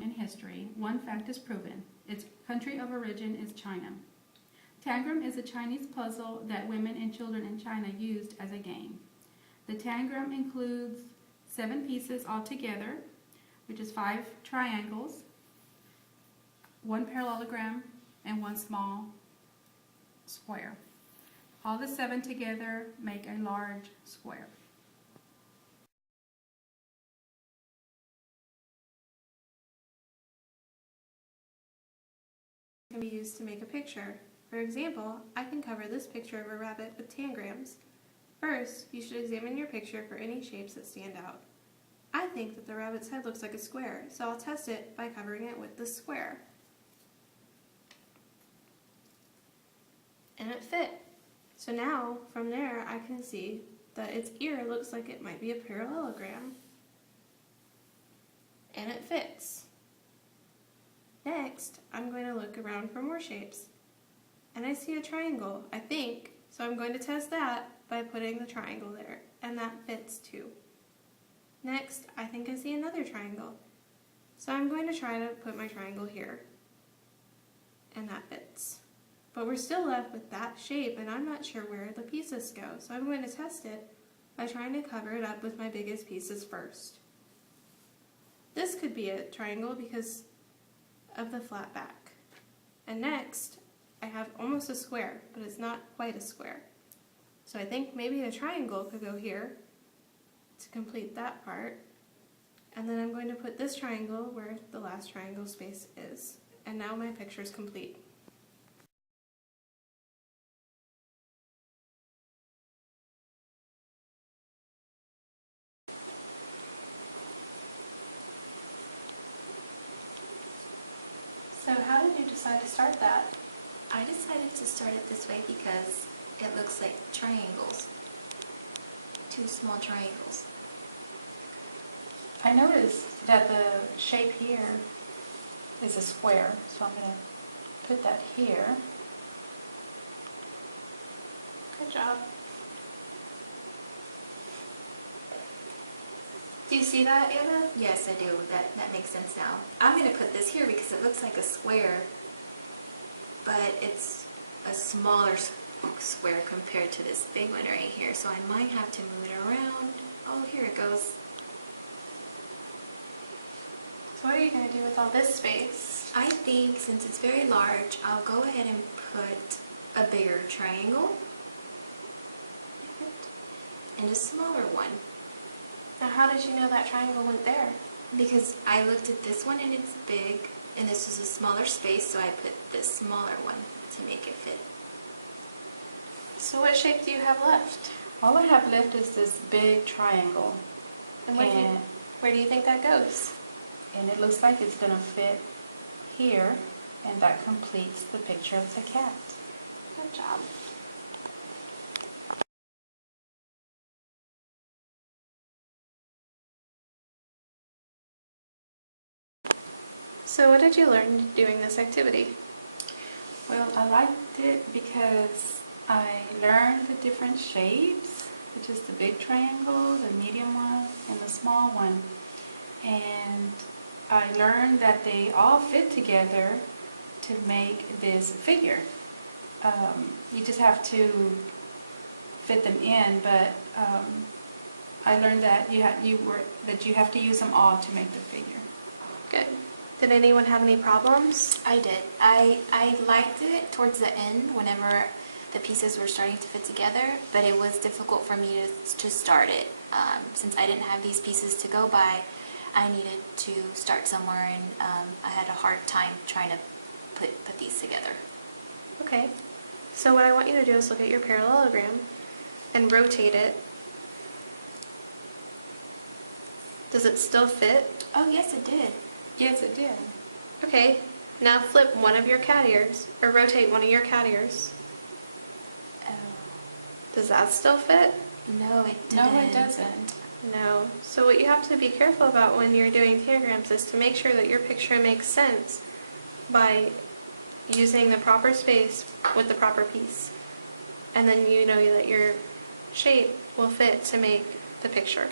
known in history, one fact is proven. Its country of origin is China. Tangram is a Chinese puzzle that women and children in China used as a game. The tangram includes 7 pieces altogether, which is 5 triangles, 1 parallelogram, and 1 small square. All the 7 together make a large square. Can be used to make a picture. For example, I can cover this picture of a rabbit with tangrams. First, you should examine your picture for any shapes that stand out. I think that the rabbit's head looks like a square, so I'll test it by covering it with this square. And it fit. So now, from there, I can see that its ear looks like it might be a parallelogram. And it fits. Next, I'm going to look around for more shapes. And I see a triangle, I think, so I'm going to test that by putting the triangle there, and that fits too. Next, I think I see another triangle, so I'm going to try to put my triangle here, and that fits. But we're still left with that shape, and I'm not sure where the pieces go, so I'm going to test it by trying to cover it up with my biggest pieces first. This could be a triangle because of the flat back. And next, I have almost a square, but it's not quite a square. So I think maybe a triangle could go here to complete that part. And then I'm going to put this triangle where the last triangle space is. And now my picture is complete. So how did you decide to start that? I decided to start it this way because it looks like triangles. 2 small triangles. I noticed that the shape here is a square, so I'm going to put that here. Good job. Do you see that, Anna? Yes, I do. That makes sense now. I'm going to put this here because it looks like a square, but it's a smaller square compared to this big one right here, so I might have to move it around. Oh, here it goes. So what are you going to do with all this space? I think since it's very large, I'll go ahead and put a bigger triangle and a smaller one. Now how did you know that triangle went there? Because I looked at this one and it's big, and this is a smaller space, so I put this smaller one to make it fit. So what shape do you have left? All I have left is this big triangle. And where do you think that goes? And it looks like it's going to fit here, and that completes the picture of the cat. Good job. So what did you learn doing this activity? Well, I liked it because I learned the different shapes, which is the big triangle, the medium one, and the small one. And I learned that they all fit together to make this figure. You just have to fit them in, but I learned that you have to use them all to make the figure. Good. Did anyone have any problems? I did. I liked it towards the end whenever the pieces were starting to fit together, but it was difficult for me to start it. Since I didn't have these pieces to go by, I needed to start somewhere, and I had a hard time trying to put these together. Okay. So what I want you to do is look at your parallelogram and rotate it. Does it still fit? Oh, yes, it did. Yes, it did. Okay. Now flip one of your cat ears, or rotate one of your cat ears. Does that still fit? No, it didn't. No, it doesn't. No. So what you have to be careful about when you're doing tangrams is to make sure that your picture makes sense by using the proper space with the proper piece. And then you know that your shape will fit to make the picture.